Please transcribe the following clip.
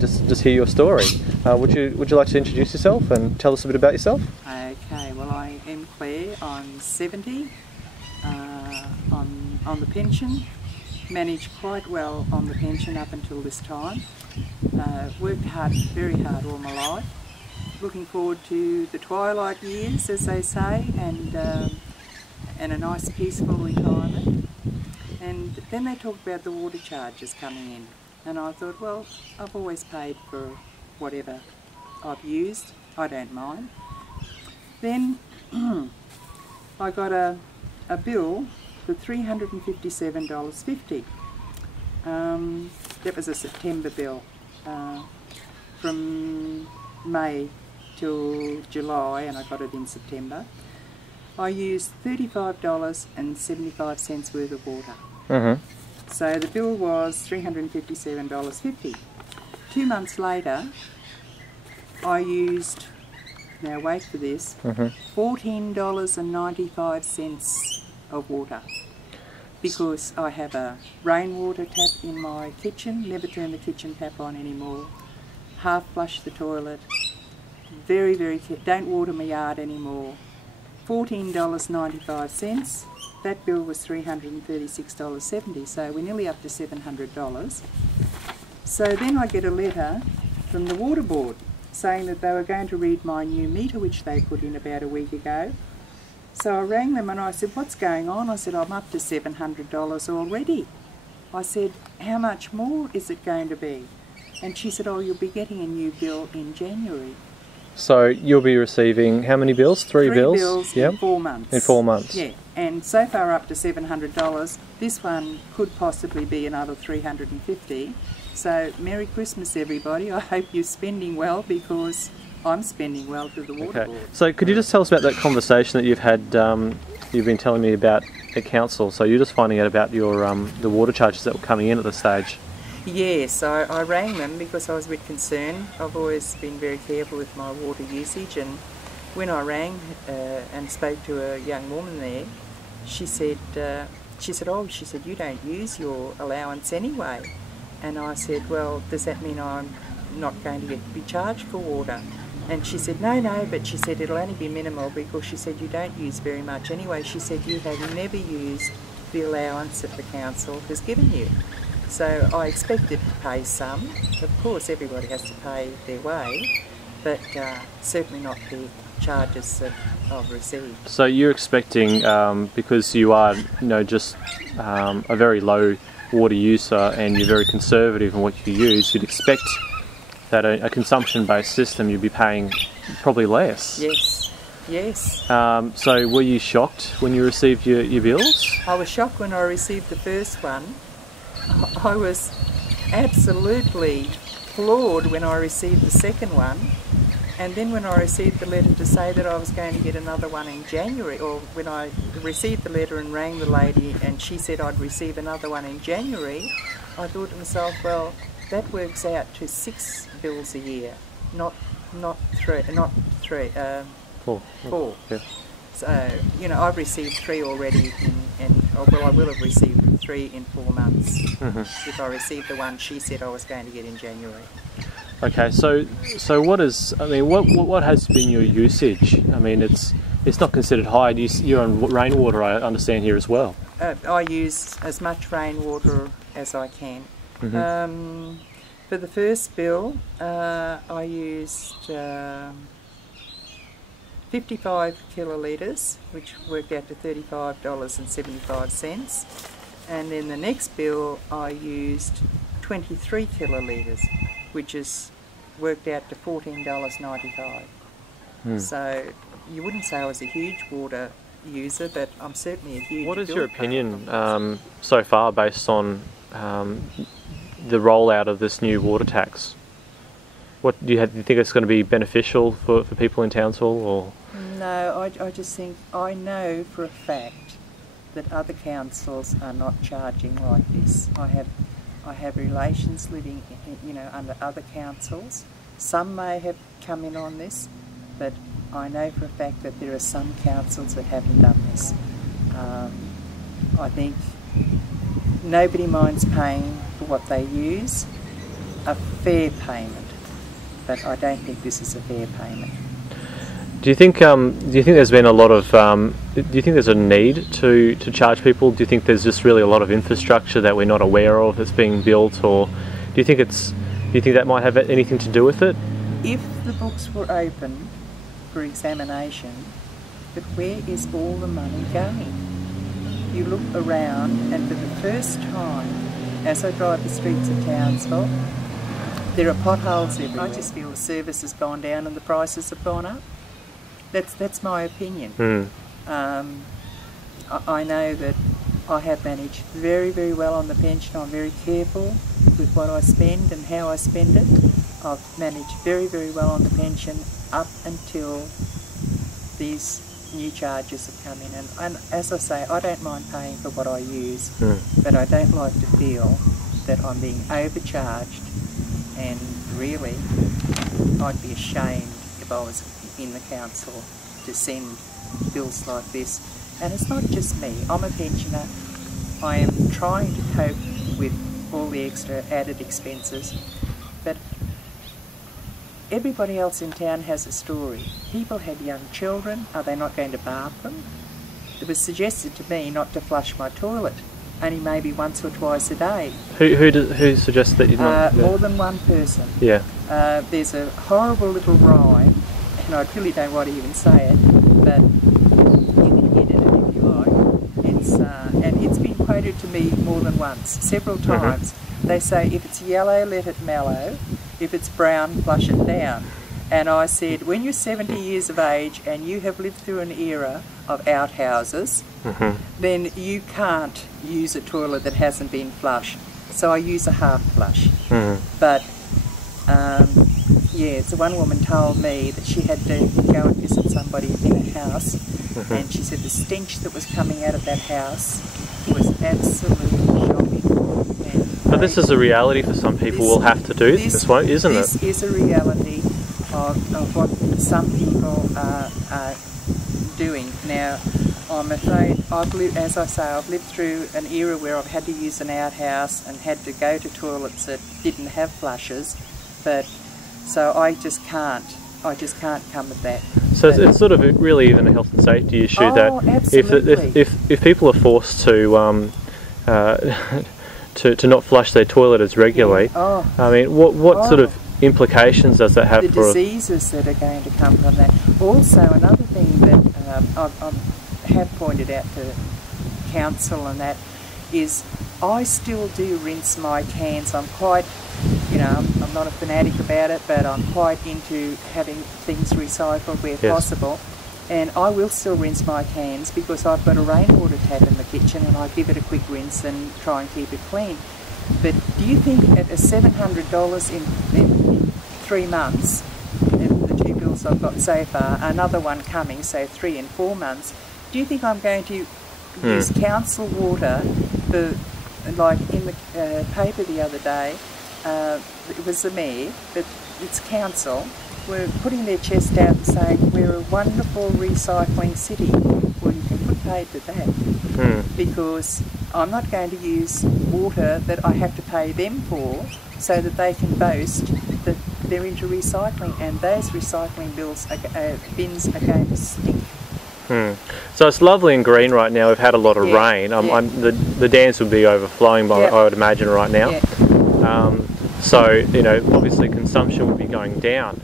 just hear your story. Would you like to introduce yourself and tell us a bit about yourself? Okay, well, I am Claire. I'm 70. I'm on the pension. Managed quite well on the pension up until this time. Worked hard, very hard all my life. Looking forward to the twilight years, as they say, and a nice peaceful retirement. And then they talked about the water charges coming in, and I thought, well, I've always paid for whatever I've used. I don't mind. Then I got a bill for $357.50. That was a September bill, from May till July, and I got it in September. I used $35.75 worth of water. So the bill was $357.50. 2 months later, I used, now wait for this, $14.95 of water, because I have a rainwater tap in my kitchen, never turn the kitchen tap on anymore, half flush the toilet, very, don't water my yard anymore. $14.95, that bill was $336.70, so we're nearly up to $700. So then I get a letter from the water board saying that they were going to read my new meter, which they put in about a week ago. So I rang them and I said, what's going on? I said, I'm up to $700 already. I said, how much more is it going to be? And she said, oh, you'll be getting a new bill in January. So you'll be receiving how many bills? Three bills? In 4 months. In 4 months. Yeah, and so far up to $700. This one could possibly be another $350. So Merry Christmas, everybody. I hope you're spending well, because I'm spending well through the water board. So could you just tell us about that conversation that you've had, you've been telling me about at council? So you're just finding out about your the water charges that were coming in at the stage. Yes, I rang them because I was a bit concerned. I've always been very careful with my water usage, and when I rang and spoke to a young woman there, she said, oh, you don't use your allowance anyway. And I said, well, does that mean I'm not going to be charged for water? And she said, no, but she said it'll only be minimal, because she said you don't use very much anyway. She said you have never used the allowance that the council has given you. So I expected to pay some. Of course, everybody has to pay their way, but certainly not the charges that I've received. So you're expecting, because you are, just a very low water user and you're very conservative in what you use, you'd expect that a consumption-based system you'd be paying probably less. Yes. So were you shocked when you received your bills? I was shocked when I received the first one. I was absolutely floored when I received the second one, and then when I received the letter to say that I was going to get another one in January, or when I received the letter and rang the lady and she said I'd receive another one in January, I thought to myself, well, that works out to 6 bills a year, not 3, Four. 4. Yeah. So, I've received 3 already, I will have received 3 in 4 months if I received the one she said I was going to get in January. Okay, so what has been your usage? I mean, it's not considered high. You're on rainwater, I understand, here as well. I use as much rainwater as I can. For the first bill, I used 55 kilolitres, which worked out to $35.75. And then the next bill I used 23 kilolitres, which is worked out to $14.95. So you wouldn't say I was a huge water user, but I'm certainly a huge. What is your opinion so far based on the rollout of this new water tax? What do you think it's going to be beneficial for people in Townsville, or? No, I just think I know for a fact that other councils are not charging like this. I have relations living, under other councils. Some may have come in on this, but I know for a fact that there are some councils that haven't done this. I think nobody minds paying for what they use. a fair payment, but I don't think this is a fair payment. Do you think there's been a lot of do you think there's a need to charge people? Do you think there's just really a lot of infrastructure that we're not aware of that's being built, or do you think that might have anything to do with it? If the books were open for examination, but where is all the money going? You look around, and for the first time, as I drive the streets of Townsville, there are potholes everywhere. I just feel the service has gone down and the prices have gone up. That's my opinion. I know that I have managed very, very well on the pension. I'm very careful with what I spend and how I spend it. I've managed very, very well on the pension up until these new charges have come in. And as I say, I don't mind paying for what I use, but I don't like to feel that I'm being overcharged, and really I'd be ashamed if I was in the council to send bills like this. And it's not just me, I'm a pensioner. I am trying to cope with all the extra added expenses, but everybody else in town has a story. People have young children, are they not going to bath them? It was suggested to me not to flush my toilet, only maybe once or twice a day. Who suggests that you not? More than one person. Yeah. There's a horrible little rhyme, and I really don't want to even say it, but you can edit it if you like. And it's been quoted to me more than once, several times. They say, if it's yellow, let it mellow. If it's brown, flush it down. And I said, when you're 70 years of age and you have lived through an era of outhouses, then you can't use a toilet that hasn't been flushed. So I use a half flush. But yeah, so one woman told me that she had to go and visit somebody in a house, and she said the stench that was coming out of that house was absolutely shocking. But this is a reality for some people. We'll have to do this one, isn't it? This is a reality of what some people are doing. Now, I'm afraid as I say, I've lived through an era where I've had to use an outhouse and had to go to toilets that didn't have flushes, but so I just can't come at that. So it's sort of really even a health and safety issue absolutely. if people are forced to to not flush their toilet as regularly. I mean, what sort of implications does that have for the diseases that are going to come from that? Also, another thing that I have pointed out to council and that is I still do rinse my cans. I'm quite, I'm not a fanatic about it, but I'm quite into having things recycled where possible. And I will still rinse my cans because I've got a rainwater tap in the kitchen and I give it a quick rinse and try and keep it clean. But do you think at a $700 in 3 months, and the 2 bills I've got so far, another one coming, so 3 and 4 months, do you think I'm going to use council water for, like in the paper the other day, it was the mayor, but it's council, were putting their chest out and saying we're a wonderful recycling city. Well, you can put paid to that because I'm not going to use water that I have to pay them for so that they can boast that they're into recycling, and those recycling bins are going to stink. So it's lovely and green right now. We've had a lot of rain. The dams would be overflowing, I would imagine, right now. So obviously consumption would be going down.